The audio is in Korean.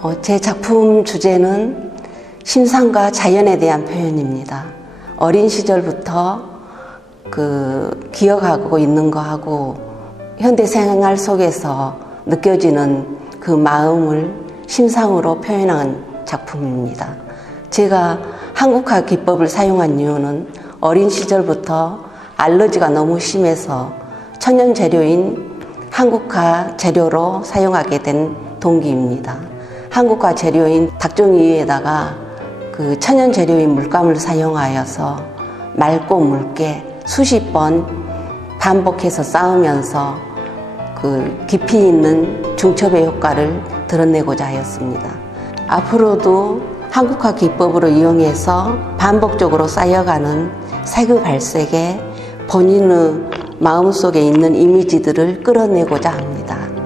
어, 제 작품 주제는 신상과 자연에 대한 표현입니다. 어린 시절부터 그 기억하고 있는 거하고 현대 생활 속에서 느껴지는 그 마음을 심상으로 표현한 작품입니다. 제가 한국화 기법을 사용한 이유는 어린 시절부터 알러지가 너무 심해서 천연 재료인 한국화 재료로 사용하게 된 동기입니다. 한국화 재료인 닭종이에다가 그 천연 재료인 물감을 사용하여서 맑고 묽게 수십 번 반복해서 쌓으면서 그 깊이 있는 중첩의 효과를 드러내고자 하였습니다. 앞으로도 한국화 기법으로 이용해서 반복적으로 쌓여가는 색의 발색에 본인의 마음속에 있는 이미지들을 끌어내고자 합니다.